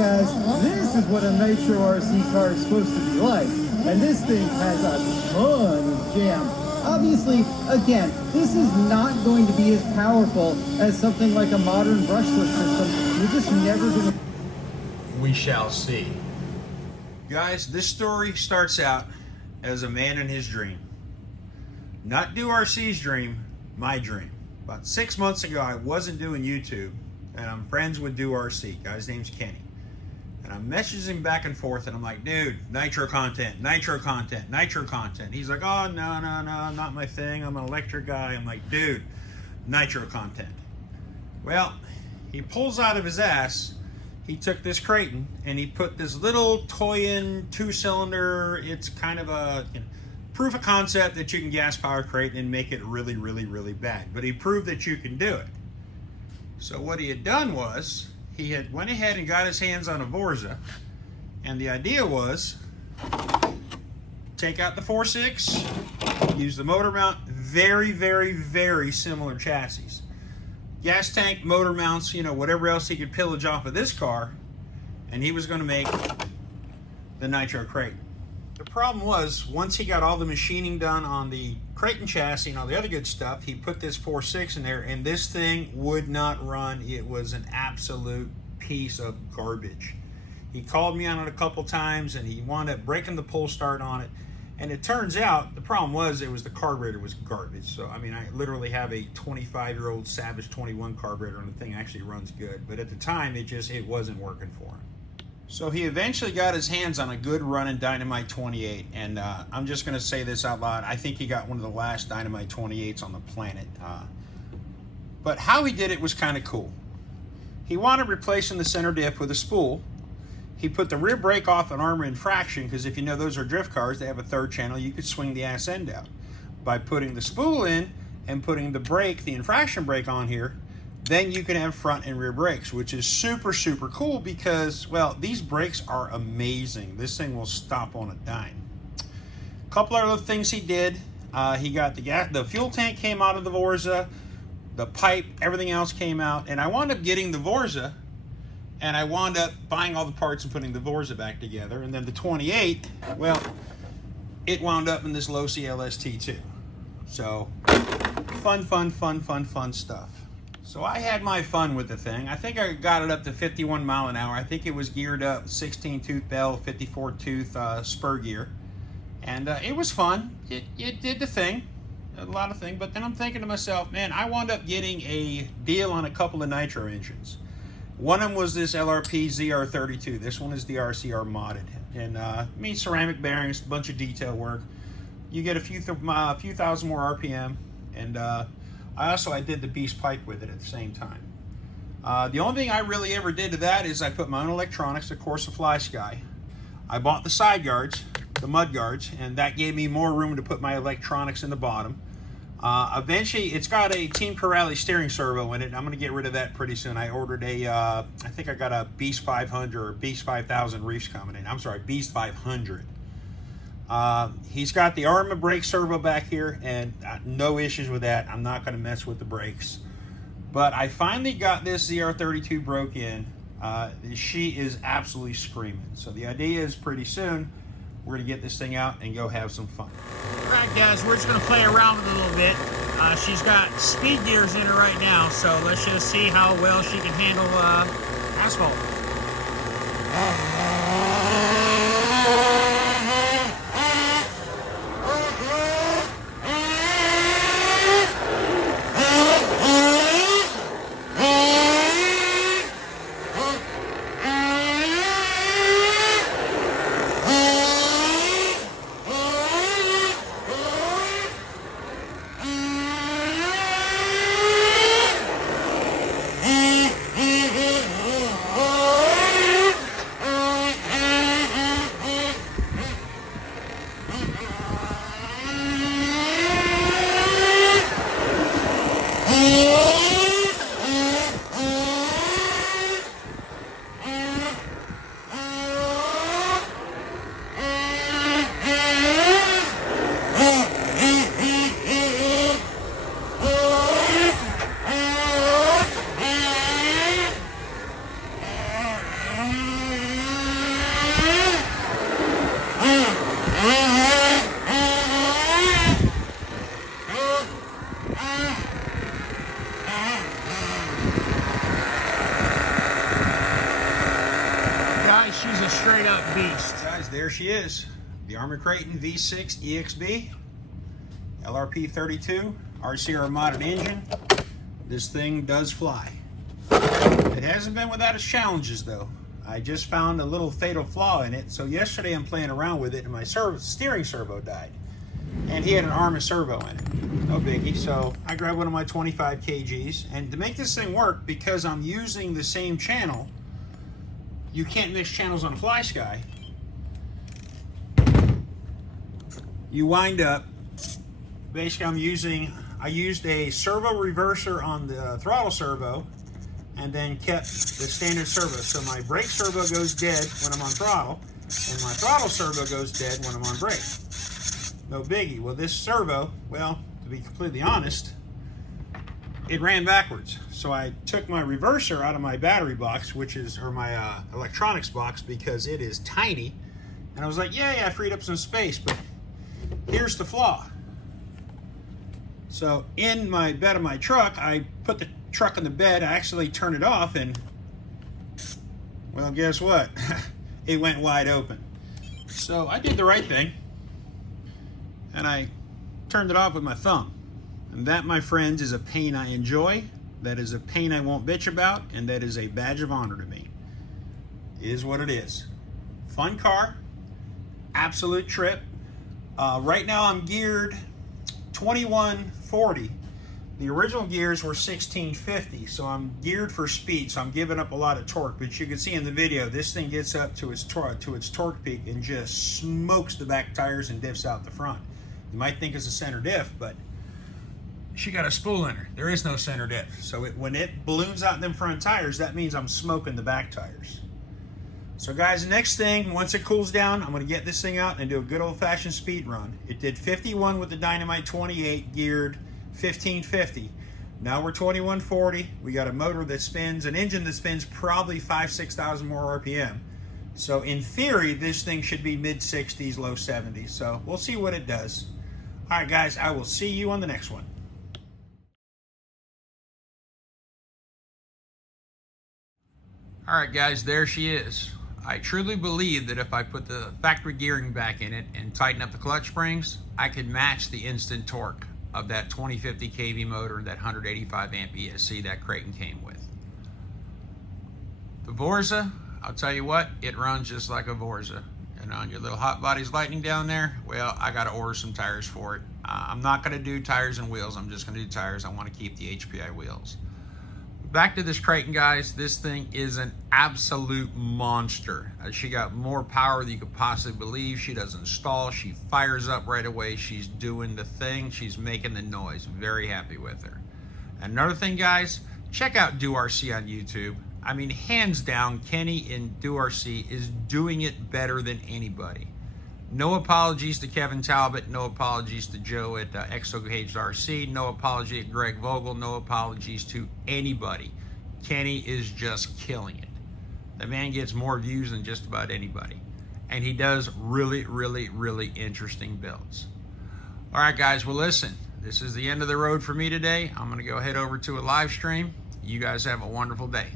guys, this is what a Nitro RC car is supposed to be like. And this thing has a ton of jam. Obviously, again, this is not going to be as powerful as something like a modern brushless system. You're just never going to... We shall see. Guys, this story starts out as a man in his dream. Not Do RC's dream, my dream. About 6 months ago, I wasn't doing YouTube, and I'm friends with Do RC. Guy's name's Kenny. And I'm messaging back and forth, and I'm like, dude, nitro content, nitro content, nitro content. He's like, oh, no, not my thing. I'm an electric guy. I'm like, dude, nitro content. Well, he pulls out of his ass, he took this Kraton, and he put this little toy-in 2-cylinder, it's kind of a proof of concept that you can gas-power Kraton and make it really, really, really bad. But he proved that you can do it. So what he had done was, he had went ahead and got his hands on a Vorza, and the idea was take out the 4.6, use the motor mount, very, very, very similar chassis. Gas tank, motor mounts, you know, whatever else he could pillage off of this car, and he was going to make the Nitro Kraton. The problem was, once he got all the machining done on the Kraton chassis and all the other good stuff, he put this 4.6 in there, and this thing would not run. It was an absolute piece of garbage. He called me on it a couple times, and he wound up breaking the pull start on it. And it turns out, the problem was, it was the carburetor was garbage. So, I mean, I literally have a 25-year-old Savage 21 carburetor, and the thing actually runs good. But at the time, it wasn't working for him. So he eventually got his hands on a good running Dynamite 28, and I'm just going to say this out loud. I think he got one of the last Dynamite 28s on the planet. But how he did it was kind of cool. He wanted replacing the center diff with a spool. He put the rear brake off an armor infraction, because if you know those are drift cars, they have a third channel. You could swing the ass end out. By putting the spool in and putting the brake, the infraction brake on here, then you can have front and rear brakes, which is super, super cool because, well, these brakes are amazing. This thing will stop on a dime. A couple other things he did. He got the fuel tank came out of the Vorza, the pipe, everything else came out, and I wound up getting the Vorza, and I wound up buying all the parts and putting the Vorza back together. And then the 28, well, it wound up in this Losi LST2. So, fun stuff. So I had my fun with the thing. I think I got it up to 51 mile an hour. I think it was geared up 16-tooth bell, 54-tooth spur gear. And it was fun. It did the thing, a lot of things. But then I'm thinking to myself, man, I wound up getting a deal on a couple of nitro engines. One of them was this LRP ZR32. This one is the RCR modded. And means ceramic bearings, a bunch of detail work. You get a few thousand more RPM. And I did the beast pipe with it at the same time. The only thing I really ever did to that is I put my own electronics, of course, the Fly Sky. I bought the side guards, the mud guards, and that gave me more room to put my electronics in the bottom. Eventually, it's got a Team Corrali steering servo in it. I'm going to get rid of that pretty soon. I ordered I think I got a Beast 500 or Beast 5000 reefs coming in. I'm sorry, Beast 500. He's got the Arma brake servo back here, and no issues with that. I'm not going to mess with the brakes. But I finally got this ZR32 broke in. She is absolutely screaming. So the idea is pretty soon, we're going to get this thing out and go have some fun. All right, guys, we're just going to play around with it a little bit. She's got speed gears in her right now, so let's just see how well she can handle asphalt. guys, she's a straight up beast. Guys, there she is. The Armour Kraton V6 EXB. LRP 32. RC modded engine. This thing does fly. It hasn't been without its challenges though. I just found a little fatal flaw in it. So yesterday I'm playing around with it and my steering servo died. And he had an Arma servo in it. No biggie. So I grabbed one of my 25 kgs. And to make this thing work, because I'm using the same channel, you can't mix channels on a fly sky. You wind up, basically I used a servo reverser on the throttle servo and then kept the standard servo. So my brake servo goes dead when I'm on throttle and my throttle servo goes dead when I'm on brake. No biggie. Well, this servo, well, to be completely honest, it ran backwards. So I took my reverser out of my battery box, or my electronics box, because it is tiny. And I was like, yeah, I freed up some space, but here's the flaw. So in my bed of my truck, I put the truck in the bed, I actually turned it off, and well, guess what? It went wide open. So I did the right thing, and I turned it off with my thumb. And that, my friends, is a pain I enjoy. That is a pain I won't bitch about, and that is a badge of honor to me. It is what it is. Fun car, absolute trip. Right now I'm geared 2140. The original gears were 1650, so I'm geared for speed, so I'm giving up a lot of torque. But you can see in the video, this thing gets up to its torque peak and just smokes the back tires and diffs out the front. You might think it's a center diff, but she got a spool in her. There is no center diff. So when it balloons out in them front tires, that means I'm smoking the back tires. So guys, next thing, once it cools down, I'm gonna get this thing out and do a good old-fashioned speed run. It did 51 with the Dynamite 28 geared 1550. Now we're 2140. We got a motor that spins, an engine that spins probably 5,000-6,000 more RPM. So in theory, this thing should be mid-60s, low 70s. So we'll see what it does. All right, guys, I will see you on the next one. All right, guys, there she is. I truly believe that if I put the factory gearing back in it and tighten up the clutch springs, I could match the instant torque of that 2050 kV motor, that 185 amp ESC that Kraton came with. The Vorza, I'll tell you what, it runs just like a Vorza. And on your little hot bodies lightning down there, well, I got to order some tires for it. I'm not going to do tires and wheels. I'm just going to do tires. I want to keep the HPI wheels. Back to this Kraton, guys. This thing is an absolute monster. She got more power than you could possibly believe. She doesn't stall. She fires up right away. She's doing the thing. She's making the noise. Very happy with her. Another thing, guys, check out Do RC on YouTube. I mean, hands down, Kenny in Do RC is doing it better than anybody. No apologies to Kevin Talbot. No apologies to Joe at Exocaged RC. No apology at Greg Vogel. No apologies to anybody. Kenny is just killing it. The man gets more views than just about anybody. And he does really, really, really interesting builds. All right, guys. Well, listen. This is the end of the road for me today. I'm going to go head over to a live stream. You guys have a wonderful day.